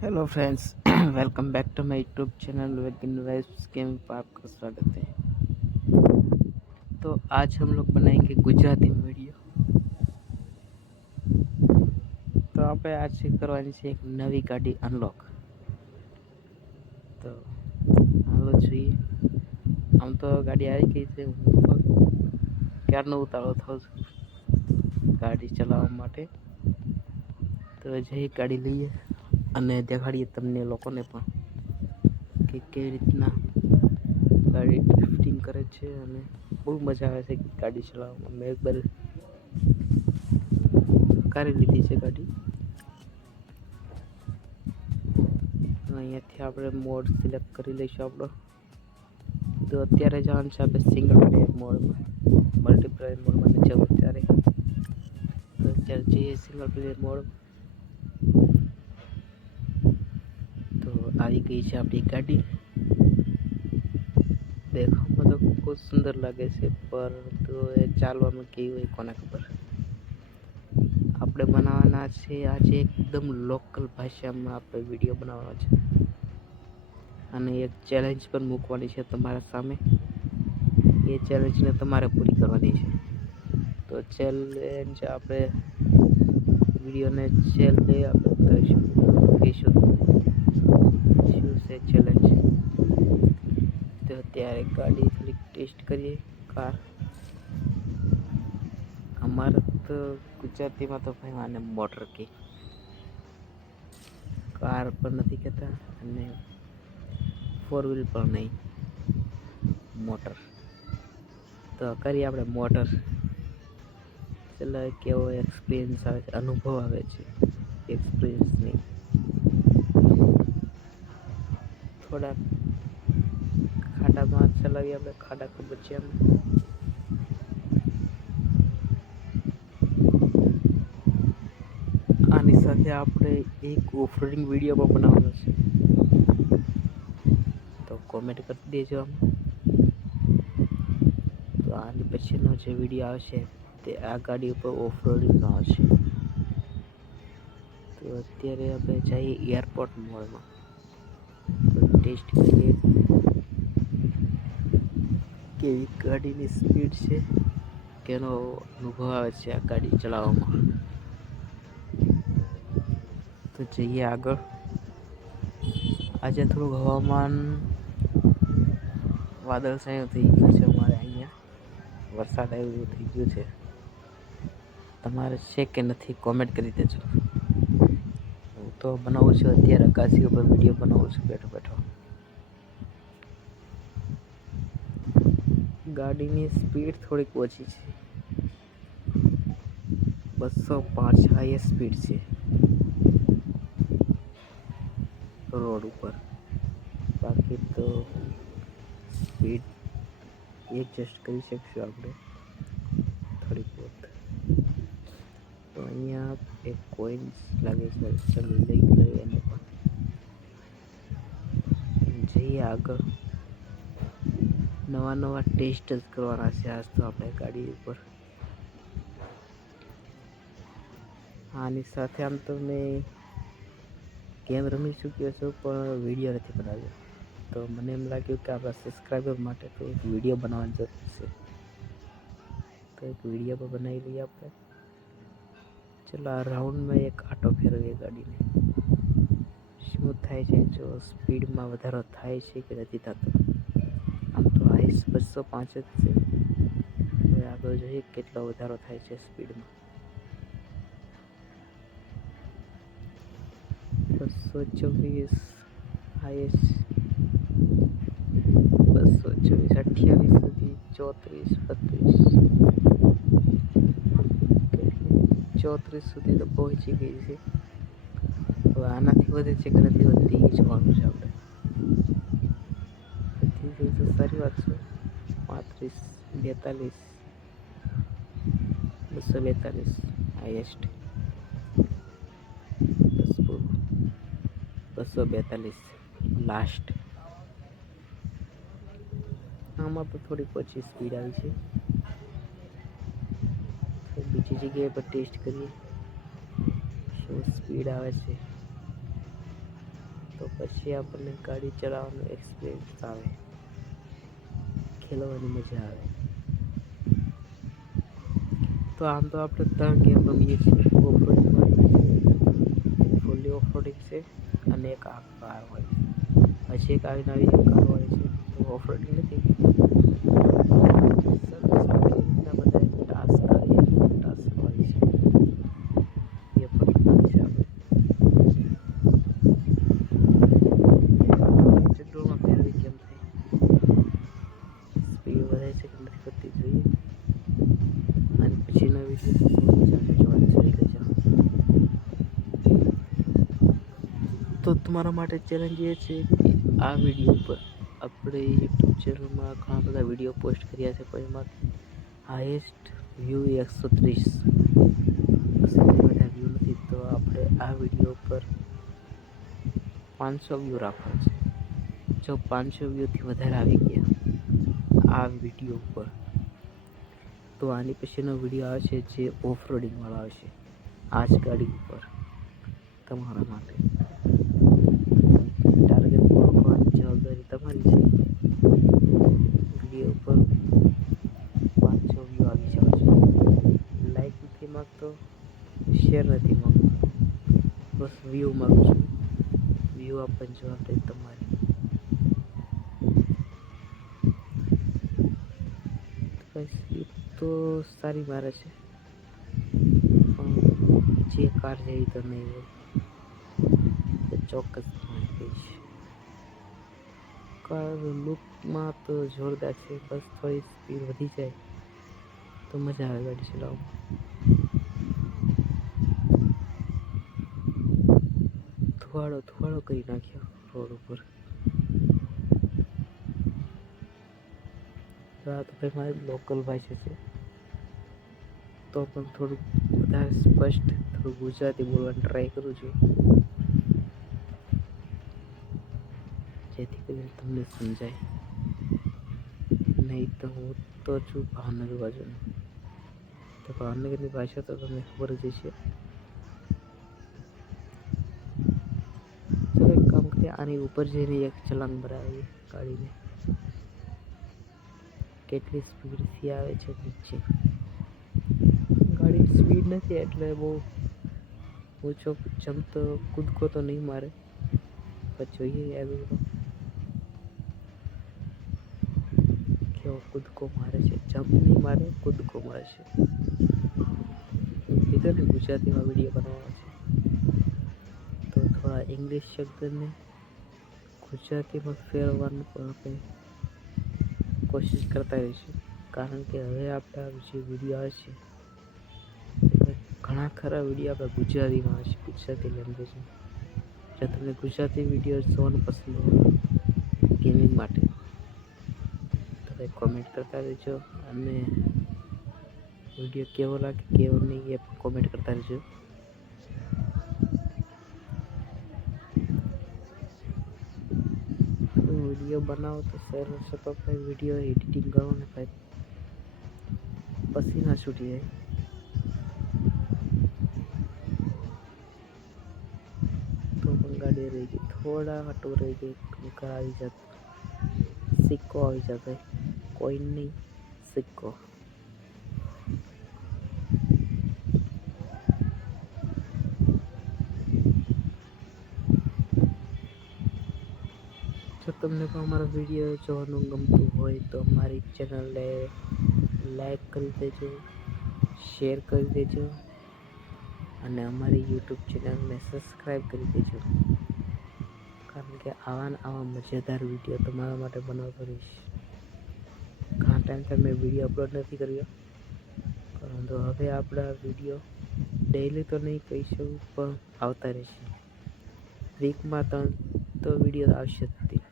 Hello friends welcome back to my YouTube channel vegan vibes game पर आपका स्वागत है। तो आज हम लोग बनाएंगे गुजराती में वीडियो। तो આપણે आज કરવાની છે એક નવી ગાડી અનલોક। તો હાલો જોઈએ। આમ તો ગાડી આવી ગઈ છે, હું પણ ક્યારનો ઉતાવળો થાઉં છું ગાડી ચલાવવા માટે। તો જઈ ગાડી લઈએ અને દેખાડીએ તમને લોકોને પણ કે કેવી રીતના ગાડી ડ્રિફ્ટિંગ કરે છે અને બહુ મજા આવે છે ગાડી ચલાવવામાં। મેં એક બાર કરી લીધી છે ગાડી। અહીંયાથી આપણે મોડ સિલેક્ટ કરી લઈશું આપણો। તો અત્યારે જવાનું છે આપણે સિંગલ પ્લેયર મોડમાં, મલ્ટીપ્લેયર મોડમાં નથી જવું અત્યારે। તો અત્યારે જઈએ સિંગલ પ્લેયર મોડ। તો આવી ગઈ છે આપણી ગાડી। દેખાવમાં તો બહુ સુંદર લાગે છે, પરંતુ એ ચાલવામાં કેવી હોય કોને ખબર। આપણે બનાવવાના છે આજે એકદમ લોકલ ભાષામાં આપણે વિડીયો બનાવવાનો છે અને એક ચેલેન્જ પણ મૂકવાની છે તમારા સામે। એ ચેલેન્જને તમારે પૂરી કરવાની છે। તો ચેલેન્જ આપણે વિડીયોને છેલ્લે આપણે કહીશું શું છે ચેલેન્જ। તો અત્યારે ગાડી થોડીક ટેસ્ટ કરીએ કાર। અમારે તો ગુજરાતીમાં તો ભાઈ આને મોટર કે કાર પણ નથી કહેતા અને ફોર વ્હીલ પણ નહીં, મોટર। તો કરીએ આપણે મોટર। ચલો કેવો એક્સપિરિયન્સ આવે છે, અનુભવ આવે છે, એક્સપિરિયન્સ નહીં। થોડાક ખાડામાં ચલાવીએ આપણે, ખાડા કબચિયામાં। આની સાથે આપણે એક ઓફરોડિંગ વિડીયો પણ બનાવવાનો છે, તો કોમેન્ટ કરી દેજો આમાં। તો આની પછીનો જે વિડીયો આવશે તે આ ગાડી ઉપર ઓફરોડિંગનો આવશે। તો અત્યારે આપણે જઈએ એરપોર્ટ મોડમાં, તો ટેસ્ટ કરીએ કેવી ગાડીની સ્પીડ છે, કેનો અનુભવ આવે છે આ ગાડી ચલાવવામાં। તો જઈએ આગળ। આજે થોડુંક હવામાન વાદળછાયું થઈ ગયું છે, અમારે અહીંયા વરસાદ આવ્યું થઈ ગયું છે। તમારે છે કે નથી કોમેન્ટ કરી દેજો। હું તો બનાવું છું અત્યારે અગાસી ઉપર વિડીયો બનાવું છું બેઠો બેઠો। ગાડીની સ્પીડ થોડીક ઓછી છે, 205 હાઈએસ્ટ સ્પીડ છે રોડ ઉપર। બાકી તો સ્પીડ એડજસ્ટ કરી શકશું આપણે થોડીક बहुत। તો અહીંયા એક કોઈન્સ લાગે છે, ચાલો લઈ લઈએ એને પણ। જઈએ આગળ। નવા ટેસ્ટ જ કરવાના છે આજ તો આપણે ગાડી ઉપર। આની સાથે આમ તો મેં ગેમ રમી ચૂક્યો છું પણ વિડીયો નથી બનાવ્યો। તો મને એમ લાગ્યું કે આપણા સબસ્ક્રાઈબર માટે તો એક વિડીયો બનાવવાની જરૂર છે, તો એક વિડીયો પણ બનાવી લઈએ આપણે। ચલો આ રાઉન્ડમાં એક આટો ફેરવીએ ગાડીને, શું થાય છે, જો સ્પીડમાં વધારો થાય છે કે નથી થતો। આમ તો હાઈએસ્ટ 205 જ છે, હવે આગળ જોઈએ કેટલો વધારો થાય છે સ્પીડમાં। 224 હાઈએસ્ટ, 224, 28 સુધી, 34, 32, 34 સુધી તો પહોંચી ગઈ છે। હવે આનાથી વધે છે કે નથી વધતી એ જોવાનું છે આપણે। વધી ગઈ તો સારી વાત છે। 35, 42, 242 હાઈએસ્ટ, 242 લાસ્ટ। આમાં તો થોડીક ઓછી સ્પીડ આવી છે, તો બીજી જગ્યાએ પર ટેસ્ટ કરીએ શું સ્પીડ આવે છે। પછી આપણને ગાડી ચલાવવાનો એક્સપિરિયન્સ આવે, ખેલવાની મજા આવે. તો આમ તો આપણે 3 ગેમ રમીએ છીએ. ઓફરોડિંગ વાળી છે, ફૂલી ઓફરોડિંગ છે અને એક આ કાર વાળી છે. હજી એક આવીને આવી કાર વાળી છે, તો ઓફરોડિંગ નથી. સર્વિસમાં કેવી રીતના બધા ટાસ્ક કરીએ, ટાસ્ક વાળી છે એ પણ કરી છે આપણે. ચેકડોરમાં ફેરવી કેમ થાય, સ્પીડ વધે છે કે નથી વધતી જોઈએ. અને પછીનો વિડીયો ચાલે જોવાની શરૂ કરી જાઓ. તો તમારા માટે ચેલેન્જ એ છે કે આ વિડીયો ઉપર આપણે યુટ્યુબ ચેનલમાં ઘણા બધા વિડીયો પોસ્ટ કર્યા છે, પણ એમાંથી હાઈએસ્ટ વ્યૂ 130, સૌથી વધારે વ્યૂ નથી. તો આપણે આ વિડીયો ઉપર 500 વ્યૂ રાખવા છે. જો 500 વ્યૂથી વધારે આવી ગયા આ વિડીયો ઉપર, તો આની પછીનો વિડીયો આવશે જે ઓફરોડિંગ વાળો આવશે, આ જ ગાડી ઉપર તમારા માટે. ટાર્ગેટ પૂરો કરવાની જવાબદારી તમારી છે. વિડીયો ઉપર 500 વ્યૂ આવી જાવ છે. લાઈક નથી માગતો, શેર નથી માગતો, બસ વ્યૂ માગું છું. વ્યૂ આપવાની જવાબદારી તમારી. સ્પીડ તો સારી મારે છે, પણ જે કાર જેવી તો નહીં હોય, ચોક્કસ કહીશ. કાર લુકમાં તો જોરદાર છે, બસ થોડી સ્પીડ વધી જાય તો મજા આવે ગાડી ચલાવવામાં. ધુવાડો કરી નાખ્યો રોડ ઉપર. તો આ તો ભાઈ મારી લોકલ ભાષા છે, તો પણ થોડુંક વધારે સ્પષ્ટ થોડું ગુજરાતી બોલવાની ટ્રાય કરું છું, જેથી કરીને તમને સમજાય. નહીં તો હું તો છું ભાવનગર બાજુનો, તો ભાવનગરની ભાષા તો તમને ખબર જ છે. ચલો એક કામ કરીએ, આની ઉપર જઈને એક ચલાન ભરાવીએ ગાડીને, કેટલી સ્પીડથી આવે છે નીચે. ગાડી સ્પીડ નથી એટલે બહુ ઊંચો જમતો કૂદકો તો નહીં મારે, પણ જોઈએ આગળ કેવો કૂદકો મારે છે. જમ્પ નહીં મારે, કૂદકો મારે છે. કીધું ને ગુજરાતીમાં વિડીયો બનાવવાનો છે, તો થોડા ઇંગ્લિશ શબ્દને ગુજરાતીમાં ફેરવવાનું પણ આપણે કોશિશ કરતા રહીશું. કારણ કે હવે આપણા જે વિડીયો આવે છે, ઘણા ખરા વિડીયો આપણા ગુજરાતીમાં આવે છે, ગુજરાતી લેંગ્વેજમાં. જો તમને ગુજરાતી વિડીયો જોવાનું પસંદ હોય ગેમિંગ માટે, તો કંઈ કોમેન્ટ કરતા રહેજો, અને વિડીયો કેવો લાગે કેવો નહીં એ કોમેન્ટ કરતા રહેજો. વિડીયો બનાવો તો સરળ છે, તો ભાઈ વિડીયો એડિટિંગ કરો ને ભાઈ પસીના છૂટી જાય. તો પણ ગાડી રહી ગઈ, થોડા હાટું રહી ગઈ, કંકર આવી જતો, સિક્કો આવી જતો, કોઈ નહીં, સિક્કો. જો તમને પણ અમારો વિડીયો જોવાનું ગમતું હોય તો અમારી ચેનલને લાઈક કરી દેજો, શેર કરી દેજો, અને અમારી યુટ્યુબ ચેનલને સબસ્ક્રાઈબ કરી દેજો. કારણ કે આવા મજેદાર વિડીયો તમારા માટે બનાવતો રહીશ. ઘણા ટાઈમથી મેં વિડીયો અપલોડ નથી કર્યો, પરંતુ હવે આપણા વિડીયો ડેઈલી તો નહીં કહીશું, પણ આવતા રહેશે. વીકમાં 3 તો વિડીયો આવશે જ.